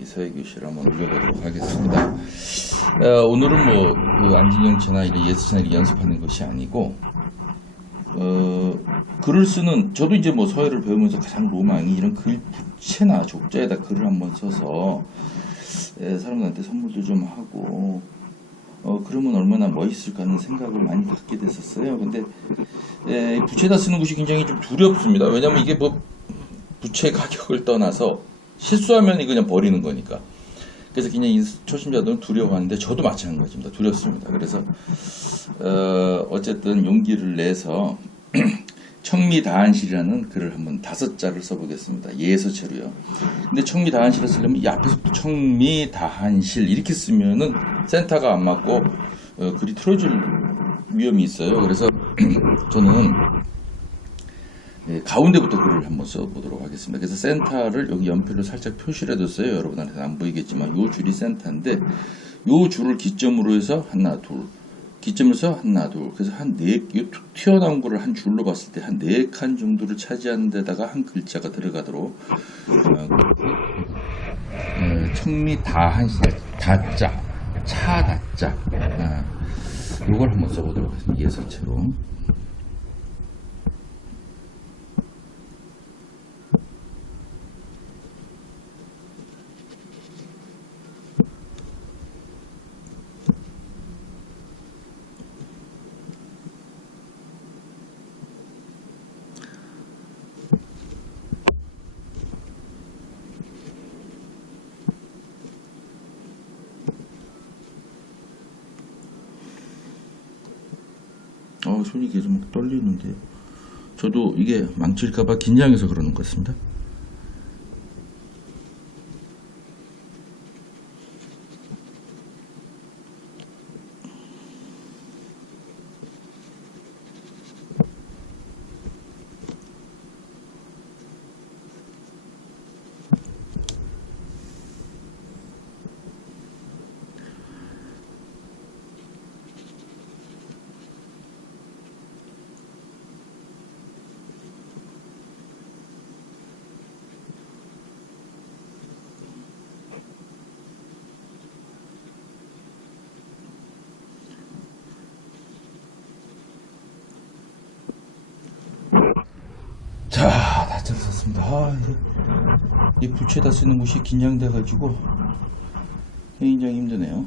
이 서예 교실을 한번 올려보도록 하겠습니다. 어, 오늘은 뭐, 그 안진영체나 이런 예스체나 이렇게 연습하는 것이 아니고, 어, 글을 쓰는, 저도 이제 뭐 서예를 배우면서 가장 로망이 이런 글 부채나 족자에다 글을 한번 써서, 에, 사람들한테 선물도 좀 하고, 어, 그러면 얼마나 멋있을까 하는 생각을 많이 갖게 됐었어요. 근데, 에, 부채에다 쓰는 것이 굉장히 좀 두렵습니다. 왜냐면 이게 뭐, 부채 가격을 떠나서 실수하면 그냥 버리는 거니까. 그래서 그냥 이 초심자들은 두려워하는데 저도 마찬가지입니다. 두렵습니다. 그래서 어, 어쨌든 용기를 내서 청미다한실이라는 글을 한번 다섯 자를 써보겠습니다. 예서체로요. 근데 청미다한실을 쓰려면 이 앞에서부터 청미다한실 이렇게 쓰면은 센터가 안 맞고 어, 글이 틀어질 위험이 있어요. 그래서 저는 예, 가운데부터 글을 한번 써보도록 하겠습니다. 그래서 센터를 여기 연필로 살짝 표시를 해뒀어요. 여러분한테는 안 보이겠지만 요 줄이 센터인데 요 줄을 기점으로 해서 하나 둘 기점에서 하나 둘 그래서 한네 튀어나온 거를 한 줄로 봤을 때 한 네 칸 정도를 차지하는 데다가 한 글자가 들어가도록 어, 어, 청미 다한 다자 차 다자 아, 요걸 한번 써보도록 하겠습니다. 예서체로 손이 계속 막 떨리는데. 저도 이게 망칠까봐 긴장해서 그러는 것 같습니다. 자, 다 잘랐습니다. 아, 이 부채다 쓰는 곳이 긴장돼가지고 굉장히 힘드네요.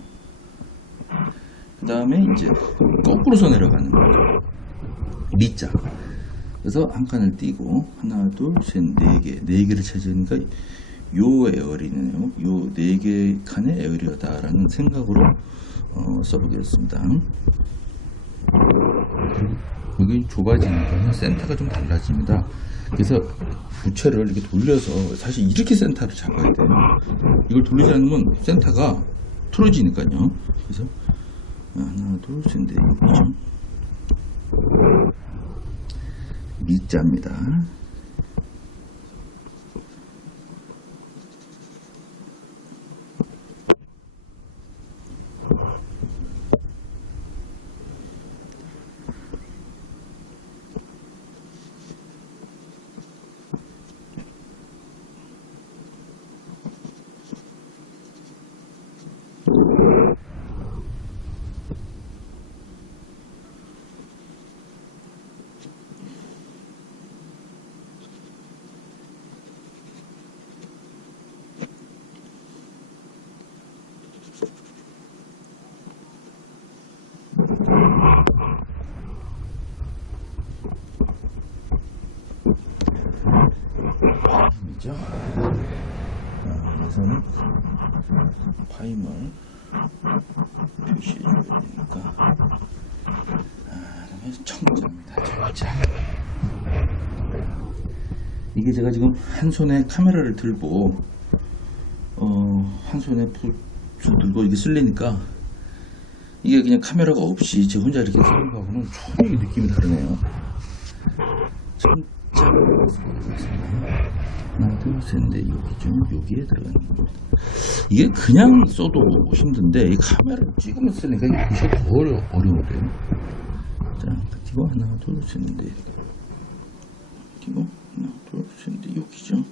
그 다음에 이제 거꾸로서 내려가는 거죠. 밑자. 그래서 한 칸을 띄고 하나, 둘, 셋, 네 개, 네 개를 차지하니까 요 에어리네요. 요 네 개 칸의 에어리어다라는 생각으로 어, 써보겠습니다. 여기 좁아지니까 센터가 좀 달라집니다. 그래서 부채를 이렇게 돌려서 사실 이렇게 센터를 잡아야 돼요. 이걸 돌리지 않으면 센터가 틀어지니까요. 그래서 하나, 둘, 셋, 넷, 여기죠. 밑자입니다. 이죠 아, 여기서는 파임을 표시해줘야 되니까 아, 청자입니다. 청자. 이게 제가 지금 한 손에 카메라를 들고 어, 한 손에 붓 들고 이게 쓸리니까 이게 그냥 카메라가 없이 제 혼자 이렇게 쓰는 거하고는 전혀 느낌이 다르네요. 청자 하나 둘셋넷 여기죠 여기에 들어가는 겁니다 이게 그냥 써도 힘든데 이 카메라를 찍으면서 쓰니까 이게 더 어려, 어려운데요. 자 그리고 하나 둘셋넷. 그리고 하나 둘셋넷. 여기죠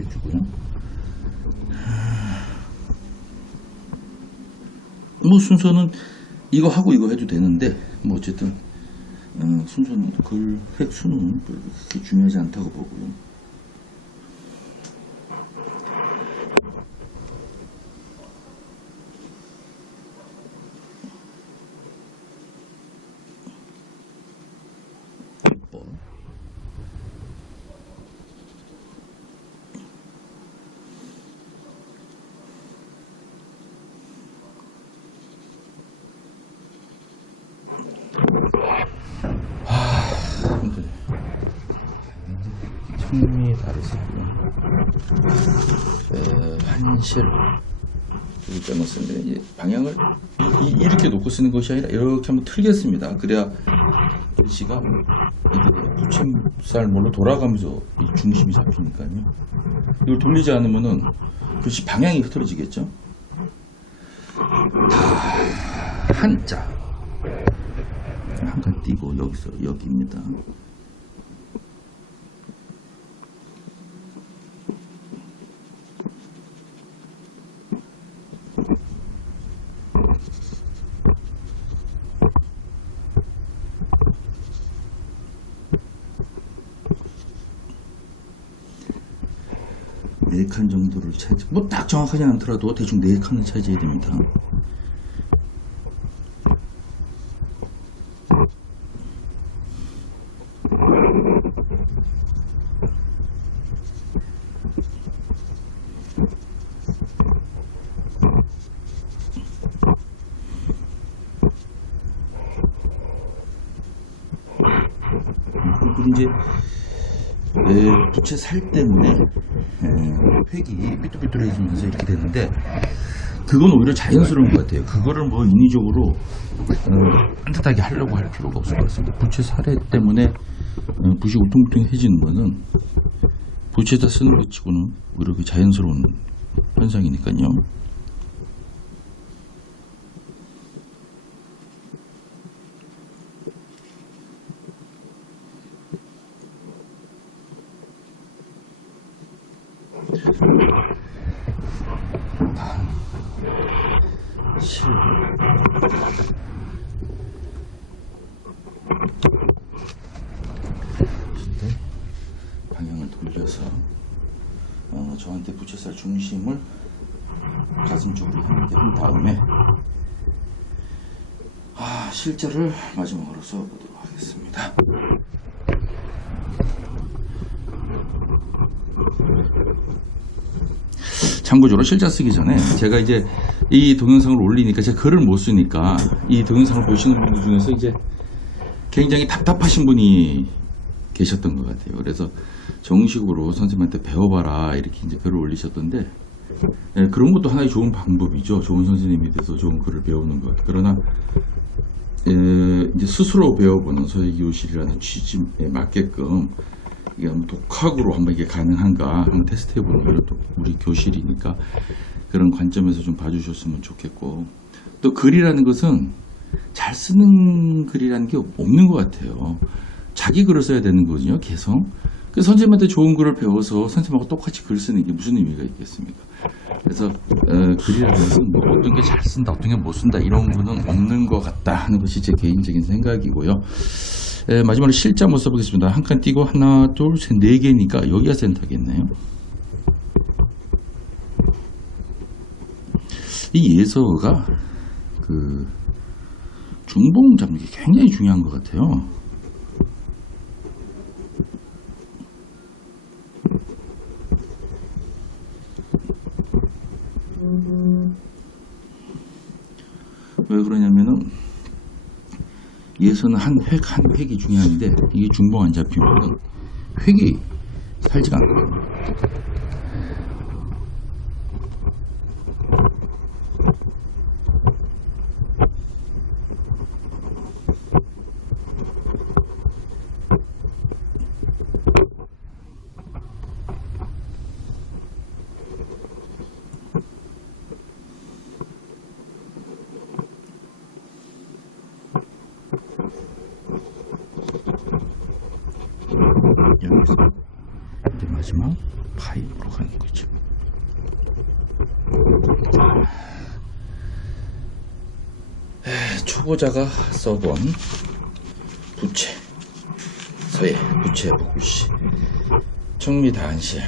해주고요. 뭐 순서는 이거 하고 이거 해도 되는데 뭐 어쨌든 어, 순서는 글 획 수는 별로 그렇게 중요하지 않다고 보고요. 청미 다르시고요. 에, 한실 여기 빼놓습니다. 이제 방향을 이, 이렇게 놓고 쓰는 것이 아니라 이렇게 한번 틀겠습니다. 그래야 글씨가 뭘로 돌아가면서 이 중심이 잡히니까요. 이걸 돌리지 않으면은 글씨 방향이 흐트러지겠죠. 다 한자 한칸 띄고 여기서 여기입니다. 네칸 정도를 차지, 뭐 딱 정확하지 않더라도 대충 네 칸을 차지해야 됩니다. 그리고 이제 에, 부채 살 때문에 에, 획이 삐뚤삐뚤해지면서 이렇게 되는데 그건 오히려 자연스러운 것 같아요. 그거를 뭐 인위적으로 어, 반듯하게 하려고 할 필요가 없을 것 같습니다. 부채 사례 때문에 어, 붓이 울퉁불퉁해지는 거는 부채에다 쓰는 것 치고는 오히려 그 자연스러운 현상이니까요. 실 때 방향을 돌려서 어, 저한테 부채살 중심을 가슴 쪽으로 향하게 한 다음에 아, 실제를 마지막으로 써보도록 하겠습니다. 참고적으로 실자 쓰기 전에 제가 이제 이 동영상을 올리니까 제가 글을 못 쓰니까 이 동영상을 보시는 분들 중에서 이제 굉장히 답답하신 분이 계셨던 것 같아요. 그래서 정식으로 선생님한테 배워봐라 이렇게 이제 글을 올리셨던데 예, 그런 것도 하나의 좋은 방법이죠. 좋은 선생님이 돼서 좋은 글을 배우는 것. 그러나 에, 이제 스스로 배워보는 소의 교실이라는 취지에 맞게끔 이게 독학으로 한번 이게 가능한가 한번 테스트해보는 또 우리 교실이니까 그런 관점에서 좀 봐주셨으면 좋겠고 또 글이라는 것은 잘 쓰는 글이라는 게 없는 것 같아요. 자기 글을 써야 되는 거거든요. 개성. 그 선생님한테 좋은 글을 배워서 선생님하고 똑같이 글 쓰는 게 무슨 의미가 있겠습니까? 그래서 어, 글이라는 것은 뭐 어떤 게 잘 쓴다, 어떤 게 못 쓴다 이런 거는 없는 것 같다 하는 것이 제 개인적인 생각이고요. 에, 마지막으로 실제 한번 써보겠습니다. 한 칸 띄고 하나, 둘, 셋, 네 개니까 여기가 센터겠네요. 이 예서가 그 중봉 잡는 게 굉장히 중요한 것 같아요. 왜 그러냐면은 예서는 한 획 한 획이 중요한데 이게 중봉 안 잡히면은 획이 살지가 않거든요. 파이브로 가는 거죠. 에, 초보자가 써본 부채. 서예 부채 복글씨 청미 다한시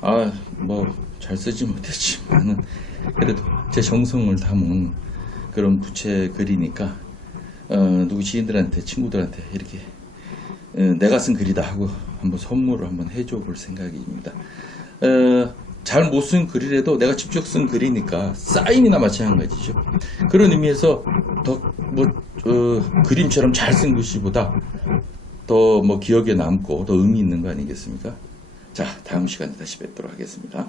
아뭐 잘 쓰지 못했지만은 그래도 제 정성을 담은 그런 부채 글이니까 어, 누구 지인들한테 친구들한테 이렇게 어, 내가 쓴 글이다 하고 한번 선물을 한번 해줘 볼 생각입니다. 어, 잘못 쓴 글이라도 내가 직접 쓴 글이니까 사인이나 마찬가지죠. 그런 의미에서 더뭐 그림처럼 잘 쓴 글씨보다 더 뭐 기억에 남고 더 의미 있는 거 아니겠습니까? 자, 다음 시간에 다시 뵙도록 하겠습니다.